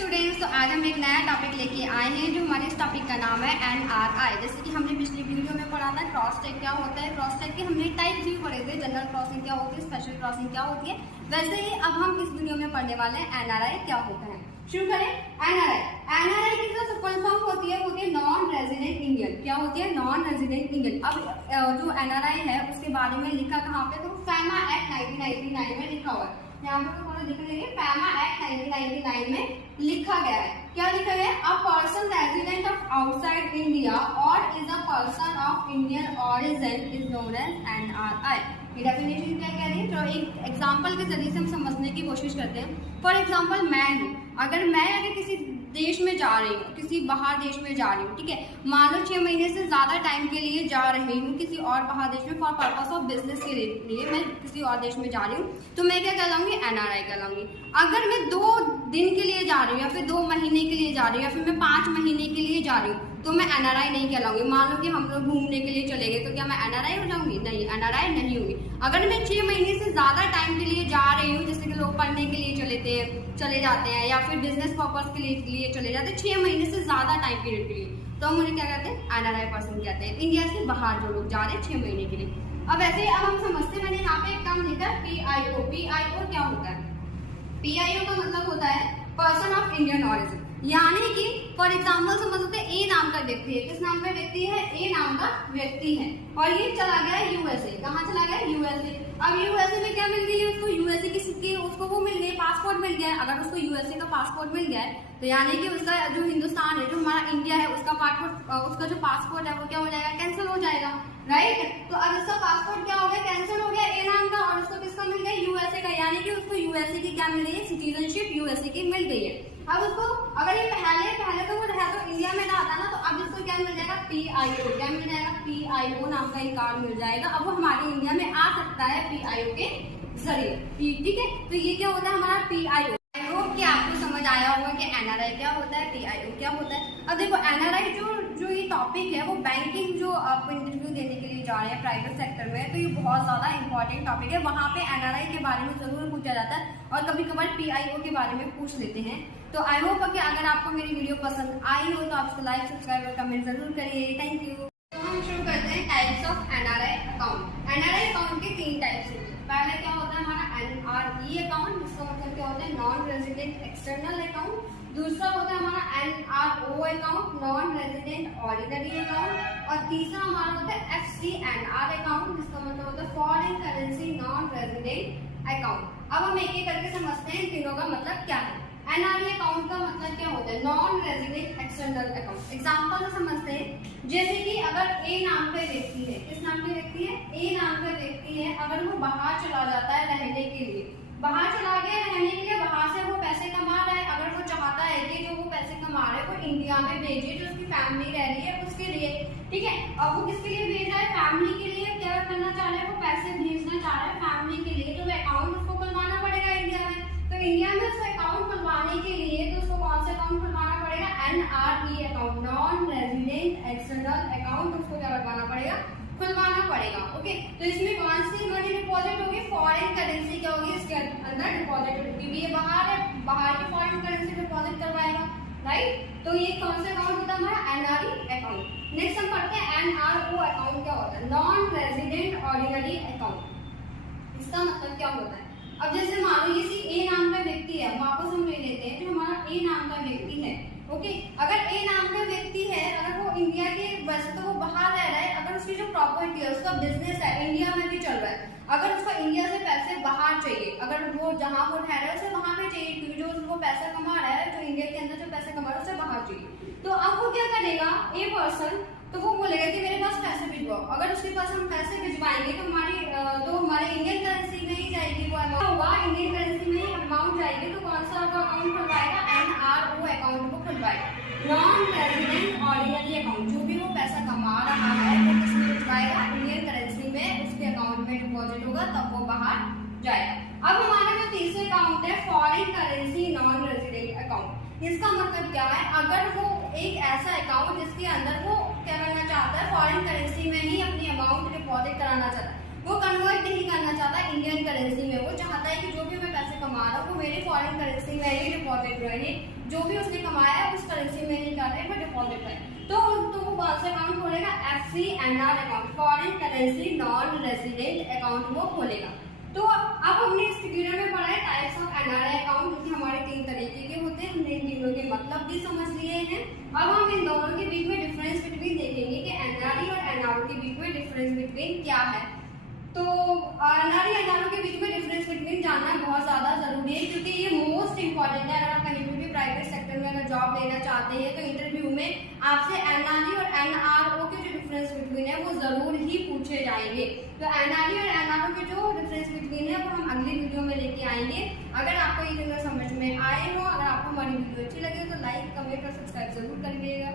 Students, तो आज हम एक नया टॉपिक लेके आए हैं जो हमारे इस टॉपिक का नाम है NRI। जैसे कि हमने पिछली वीडियो में पढ़ा था क्रॉस चेक क्या होता है। क्रॉस चेक के हमने टाइप 3 पढ़े थे, जनरल क्रॉसिंग क्या होती है, स्पेशल क्रॉसिंग क्या होती है। वैसे ही अब हम इस वीडियो में पढ़ने वाले हैं NRI क्या होता है। शुरू करें। NRI की जो फुल फॉर्म होती है नॉन रेजिडेंट इंडियन। क्या होती है? Non resident Indian. अब जो NRI है उसके बारे में लिखा कहाँ पे, तो फैमा एक्ट 1999 में लिखा हुआ है। यहाँ पे थोड़ा लिख लेंगे, फैमा एक्ट 1999 में लिखा गया है। क्या लिखा गया है? A person resident of outside India और is a person of Indian origin is known as NRI। ये डेफिनेशन क्या कह रही है? तो एक एग्जांपल के जरिए से हम समझने की कोशिश करते हैं। फॉर एग्जांपल मैं हूँ, अगर किसी देश में जा रही हूँ, किसी बाहर देश में जा रही हूँ, ठीक है, मान लो 6 महीने से ज्यादा टाइम के लिए जा रही हूँ किसी और बाहर देश में फॉर पर्पस ऑफ बिजनेस के लिए मैं किसी और देश में जा रही हूँ, तो मैं क्या कहलाऊंगी? NRI कहलाऊंगी। अगर मैं 2 दिन के लिए जा रही हूँ या फिर 2 महीने के लिए जा रही हूँ या फिर मैं 5 महीने के लिए जा रही हूँ, तो मैं NRI नहीं कहलाऊंगी। मान लो कि हम लोग घूमने के लिए चले गए, तो क्या मैं NRI हो जाऊंगी? नहीं, NRI नहीं होगी। अगर मैं 6 महीने से ज्यादा टाइम के लिए जा रही हूँ, जैसे कि लोग पढ़ने के लिए चले जाते हैं या फिर बिजनेस पर्पस के लिए चले जाते हैं 6 महीने से ज्यादा टाइम पीरियड के लिए, तो हम उन्हें क्या कहते हैं? NRI पर्सन कहते हैं। इंडिया से बाहर जो लोग जा रहे हैं 6 महीने के लिए। अब ऐसे अब हम समझते हैं, मैंने यहाँ पे एक टर्म लिखा है PIO। PIO क्या होता है? PIO का मतलब होता है पर्सन ऑफ इंडियन ऑरिजिन। यानी कि फॉर एग्जाम्पल समझ सकते हैं ए नाम का व्यक्ति है। किस नाम का व्यक्ति है? ए नाम का व्यक्ति है और ये चला गया है USA। कहाँ चला गया? USA। अब USA में क्या मिल गई है उसको? USA की सिक्के उसको वो मिल गई, पासपोर्ट मिल गया है। अगर उसको USA का पासपोर्ट मिल गया है तो यानी कि उसका जो हिंदुस्तान है, जो हमारा इंडिया है, उसका उसका जो पासपोर्ट है वो क्या हो जाएगा? कैंसिल हो जाएगा, राइट। तो अब इसका पासपोर्ट क्या हो गया? कैंसिल हो गया ए नाम का, और उसको किसका मिल गया? USA का। यानी कि उसको USA की क्या मिल गई है? सिटीजनशिप USA की मिल गई है। अब उसको अगर ये पहले तो वो रहा तो इंडिया में रहा था ना, तो अब इसको क्या मिल जाएगा? PIO। क्या मिल जाएगा? PIO नाम का एक कार्ड मिल जाएगा। अब वो हमारे इंडिया में आ सकता है PIO के जरिए, ठीक है। तो ये क्या होता है हमारा PIO। आई होप कि आपको समझ आया होगा कि NRI क्या होता है, PIO क्या होता है। अब देखो NRI जो ये टॉपिक है वो बैंकिंग जो आप इंटरव्यू देने के लिए जा रहे हैं प्राइवेट सेक्टर में, तो ये बहुत ज्यादा इंपॉर्टेंट टॉपिक है। वहाँ पे NRI के बारे में जरूर पूछा जाता है और कभी कभार PIO के बारे में पूछ लेते हैं। तो आई होप कि अगर आपको मेरी वीडियो पसंद आई हो तो आप इसको लाइक, सब्सक्राइब और कमेंट जरूर करिए। Thank you. तो हम शुरू करते हैं types of NRI account. NRI account के 3 टाइप्स होते हैं। पहला क्या होता है हमारा NRE अकाउंट, जिसका मतलब क्या होता है? Non resident external account. दूसरा होता है हमारा NRO account, non resident ordinary account. और तीसरा हमारा होता है FCNR अकाउंट, जिसका मतलब होता है foreign currency non resident account. अब हम एक एक करके समझते हैं तीनों का मतलब क्या है। NRE अकाउंट का मतलब क्या होता है? Non resident external account. Example से समझते हैं, जैसे कि अगर A नाम का व्यक्ति है, किस नाम का व्यक्ति है? A नाम का व्यक्ति है। अगर वो बाहर चला जाता है रहने के लिए, बाहर चला गया रहने के लिए, वहां से वो पैसे कमा रहा है। अगर वो चाहता है कि जो वो पैसे कमा रहे हैं वो इंडिया में भेजे, जो उसकी फैमिली रह रही है उसके लिए, ठीक है। अब वो किसके लिए भेज रहा है? फैमिली के लिए। क्या करना चाह रहा है? वो पैसे भेजना चाह रहा है फैमिली के लिए, तो वो अकाउंट उसको खुलवाना पड़ेगा इंडिया में। तो इंडिया में उसको अकाउंट खुलवाने के लिए तो उसको कौन सा अकाउंट खुलवाना पड़ेगा? NRE account, non resident external account उसको क्या करवाना पड़ेगा? खुलवाना पड़ेगा। ओके, तो इसमें कौन सी मनी डिपॉजिट होगी? फॉरेन करेंसी क्या होगी इसके अंदर डिपॉजिट होगी, क्योंकि ये बाहर है, बाहर की फॉरेन करेंसी डिपॉजिट करवाएगा, राइट। तो ये कौन सा अकाउंट होता है हमारा? NRE account. नेक्स्ट हम पढ़ते हैं NRO अकाउंट क्या होता है? Non resident ordinary account. इसका मतलब क्या होता है? अब जैसे मान लो ये A नाम का व्यक्ति है, वापस हम ले लेते हैं, जो हमारा A नाम का व्यक्ति है, ओके। अगर A नाम का व्यक्ति है, अगर वो इंडिया के, वैसे तो वो बाहर रह रहा है, अगर उसकी जो प्रॉपर्टी है, उसका बिजनेस है, इंडिया में भी चल रहा है, अगर उसको इंडिया से पैसे बाहर चाहिए, अगर वो जहां वो ठहरा है उसे वहां पे चाहिए, क्योंकि जो वो पैसा कमा रहा है, जो इंडिया के अंदर जो पैसे कमा रहा है उसे बाहर चाहिए, तो अब वो क्या करेगा A पर्सन? तो वो बोलेगा कि मेरे पास पैसे भिजवाओ। अगर उसके पास हम पैसे भिजवाएंगे तो हमारे इंडियन करेंसी में ही जाएगी वो अमाउंट, हुआ इंडियन करेंसी में ही अमाउंट जाएगी, तो कौन सा अकाउंट खुलवाएगा? NRO अकाउंट को खुलवाएगा, नॉन रेजिडेंट ऑर्डिनरी अकाउंट। जो भी वो पैसा कमा रहा है वो किसमें भिजवाएगा? इंडियन करेंसी में उसके अकाउंट में डिपॉजिट होगा, तब वो बाहर जाएगा। अब हमारा जो तीसरा अकाउंट है foreign currency non resident account. इसका मतलब क्या है? अगर वो एक ऐसा अकाउंट जिसके अंदर वो क्या करना चाहता है? फॉरेन करेंसी में ही अपनी अमाउंट डिपॉजिट कराना चाहता है, वो कन्वर्ट नहीं करना चाहता इंडियन करेंसी में। वो चाहता है कि जो भी मैं पैसे कमा रहा हूँ वो मेरे फॉरेन करेंसी में ही डिपॉजिट रहे, जो भी उसने कमाया है उस करेंसी में ही कर रहे हैं वो डिपॉजिट है। तो वो कौन सा अकाउंट खोलेगा? FCNR account, foreign currency non resident account वो खोलेगा। तो अब हमने इस वीडियो में पढ़ा है टाइप्स ऑफ NRI अकाउंट, जो कि हमारे 3 तरीके के होते हैं। हमने इन तीनों के मतलब भी समझ लिए हैं। अब हम इन दोनों के बीच में डिफरेंस बिटवीन देखेंगे कि NRI और NRO के बीच में डिफरेंस बिटवीन क्या है। तो NRI NRO के बीच में डिफरेंस बिटवीन जानना बहुत ज्यादा जरूरी है, क्योंकि ये मोस्ट इंपॉर्टेंट है। अगर आप कहीं भी प्राइवेट सेक्टर में अगर जॉब लेना चाहते हैं तो इंटरव्यू में आपसे NRI और NRO के जो डिफरेंस बिटवीन है वो जरूर ही पूछे जाएंगे। तो NRI और NRO के जो डिफरेंस बिटवीन है वो हम अगली वीडियो में लेके आएंगे। अगर आपको ये तीनों समझ में आए हो, अगर आपको हमारी वीडियो अच्छी लगे तो लाइक, कमेंट और सब्सक्राइब जरूर करिएगा।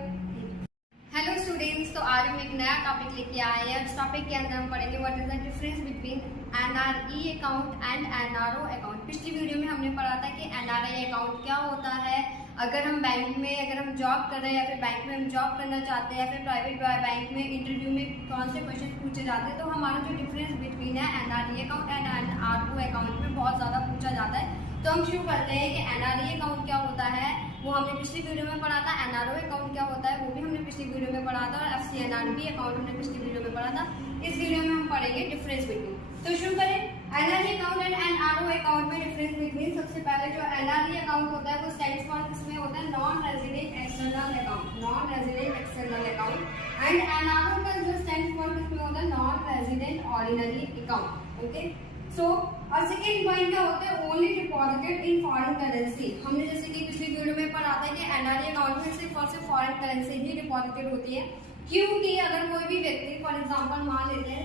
हेलो स्टूडेंट्स, तो आज हम एक नया टॉपिक लेके आए हैं। इस टॉपिक के अंदर हम पढ़ेंगे what is the difference between NRE account and NRO account. पिछली वीडियो में हमने पढ़ा था कि NRI अकाउंट क्या होता है, अगर हम बैंक में अगर हम जॉब कर रहे हैं या फिर बैंक में हम जॉब करना चाहते हैं या फिर प्राइवेट बैंक में इंटरव्यू में कौन से क्वेश्चन पूछे जाते हैं, तो हमारा जो डिफरेंस बिटवीन है NRE account and NRO account में बहुत ज़्यादा पूछा जाता है। तो हम शुरू करते हैं कि NRE अकाउंट क्या होता है, वो हमने पिछली वीडियो में पढ़ा था। NRO अकाउंट क्या होता है वो भी हमने पिछली वीडियो में पढ़ा था। और FCNR अकाउंट हमने पिछली वीडियो में पढ़ा था। इस वीडियो में हम पढ़ेंगे डिफरेंस बिटवीन। तो शुरू करें। NRE account and NRO account में डिफरेंस बिटवीन, सबसे पहले जो NRE अकाउंट होता है वो स्टैंड्स फॉर किसमें होता है? Non resident external account, non resident external account. And NRO का जो स्टैंड्स फॉर किसमें होता है? Non resident ordinary account. Okay, so और सेकेंड पॉइंट क्या होता है? Only deposited in foreign currency. हमने जैसे कि पिछली वीडियो में पढ़ा था कि NRE अकाउंट में सिर्फ और सिर्फ फॉरेन करेंसी ही डिपॉजिटेड होती है, क्योंकि अगर कोई भी व्यक्ति फॉर एग्जांपल मान लेते हैं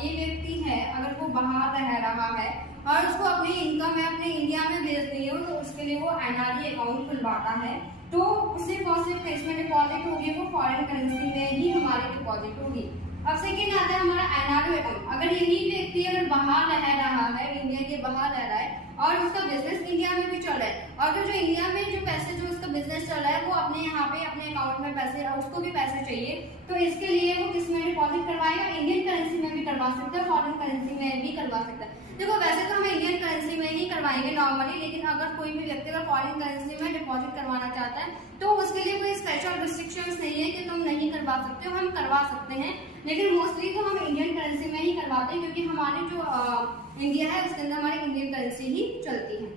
एक व्यक्ति है, अगर वो बाहर रह रहा है और उसको अपनी इनकम है अपने इंडिया में भेजनी हो, तो उसके लिए वो NRE अकाउंट खुलवाता है। तो उससे कौन से प्लेस में डिपॉजिट होगी? वो फॉरेन करेंसी में ही हमारी डिपॉजिट होगी। अब सेकेंड आता है हमारा NRO अकाउंट। अगर यही व्यक्ति अगर बाहर रह रहा है, इंडिया के बाहर रह रहा है और उसका बिजनेस इंडिया में भी चल रहा है, और जो इंडिया में जो पैसे जो उसका बिजनेस चल रहा है वो अपने यहाँ पे अपने अकाउंट में पैसे, उसको भी पैसे चाहिए, तो इसके लिए वो किस में डिपॉजिट करवाएगा? इंडियन करेंसी में भी करवा सकता है, फॉरेन करेंसी में भी करवा सकता है। देखो वैसे तो हम इंडियन करेंसी में ही करवाएंगे नॉर्मली, लेकिन अगर कोई भी व्यक्ति अगर फॉरेन करेंसी में डिपॉजिट करवाना चाहता है तो उसके लिए कोई स्पेशल रिस्ट्रिक्शंस नहीं है कि तुम नहीं करवा सकते हो, हम करवा सकते हैं। लेकिन मोस्टली तो हम इंडियन करेंसी में ही करवाते हैं, क्योंकि हमारे जो इंडिया है उसके अंदर हमारी इंडियन करेंसी ही चलती है।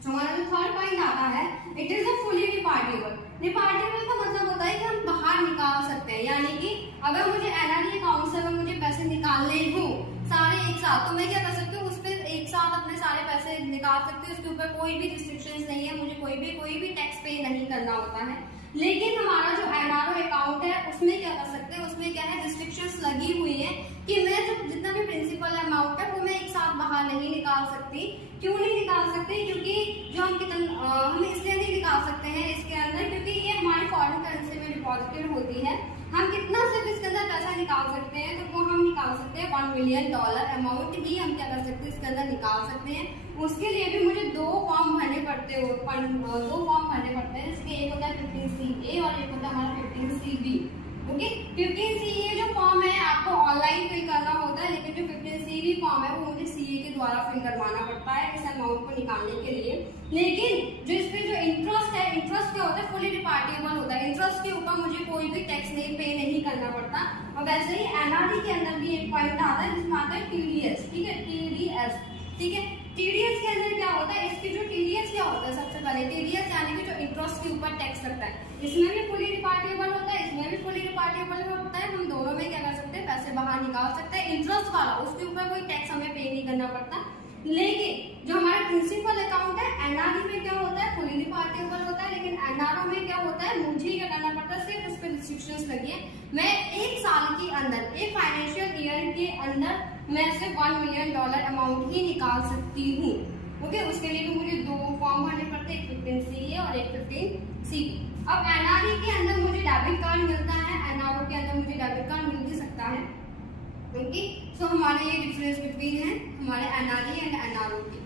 तो हमारा जो थर्ड पॉइंट आता है, इट इज अ फुली डिपार्टेबल। डिपार्टेबल का मतलब होता है कि हम बाहर निकाल सकते हैं, यानी कि अगर मुझे NRE अकाउंट से अगर मुझे पैसे निकालने हो सारे एक साथ, तो मैं क्या कर सकती हूँ? उस पर एक साथ अपने सारे पैसे निकाल सकती हूँ। उसके ऊपर कोई भी रिस्ट्रिक्शंस नहीं है, मुझे कोई भी टैक्स पे नहीं करना होता है। लेकिन हमारा जो NRO अकाउंट है उसमें क्या कर सकते हैं? उसमें क्या है? रिस्ट्रिक्शंस लगी हुई है कि मैं जो जितना भी प्रिंसिपल अमाउंट है वो मैं एक साथ बाहर नहीं निकाल सकती। क्यों नहीं निकाल सकते? क्योंकि जो हम इसलिए नहीं निकाल सकते हैं इसके अंदर, क्योंकि ये हमारी फॉरेन करेंसी में डिपॉजिटेड होती है। हम कितना सिर्फ इसके अंदर पैसा निकाल सकते हैं? तो वो हम निकाल सकते हैं $1 मिलियन अमाउंट ही हम क्या कर सकते हैं इसके अंदर निकाल सकते हैं। उसके लिए भी मुझे 2 फॉर्म भरने पड़ते हैं, जिसके एक होता है 15CA और एक होता है हमारा 15CB। ओके, 15CA जो फॉर्म है आपको ऑनलाइन फिल करना होता है, लेकिन जो 15CB फॉर्म है वो मुझे CA के द्वारा फिल करवाना पड़ता है इस अमाउंट को निकालने के लिए। लेकिन जो इसमें जो इंटरेस्ट है, इंटरेस्ट क्या होता है? फुली डिपार्टेबल होता है। इंटरेस्ट के ऊपर मुझे कोई भी टैक्स पे नहीं करना पड़ता। और वैसे ही NRE के अंदर भी एक पॉइंट आता है जिसमें आता है TDS। ठीक है, TDS। ठीक है, TDS के अंदर क्या होता है? इसकी जो TDS क्या होता है? सबसे पहले TDS यानी कि जो इंटरेस्ट के ऊपर टैक्स लगता है, इसमें भी फुली डिपार्टेबल होता है, इसमें भी फुली डिपार्टेबल होता है। हम दोनों में क्या कर सकते हैं? पैसे बाहर निकाल सकते हैं। इंटरेस्ट वाला उसके ऊपर कोई टैक्स हमें पे नहीं करना पड़ता। लेकिन जो हमारा प्रिंसिपल अकाउंट है NRE में क्या होता है? फुली डिपार्टेबल होता है, लेकिन NRO में क्या होता है? मुझे क्या करना पड़ता है? सिर्फ उस पर रिस्ट्रिक्शंस लगी है। मैं एक साल के अंदर, एक फाइनेंशियल ईयर के अंदर मैं सिर्फ $1 मिलियन अमाउंट ही निकाल सकती हूँ। ओके, उसके लिए भी मुझे 2 फॉर्म भरने पड़ते हैं, एक 15CA और एक 15CB। अब NRE के अंदर मुझे डेबिट कार्ड मिलता है, NRO के अंदर मुझे डेबिट कार्ड मिल भी सकता है। ओके, सो हमारे ये डिफरेंस बिटवीन है हमारे NRE एंड NRO की।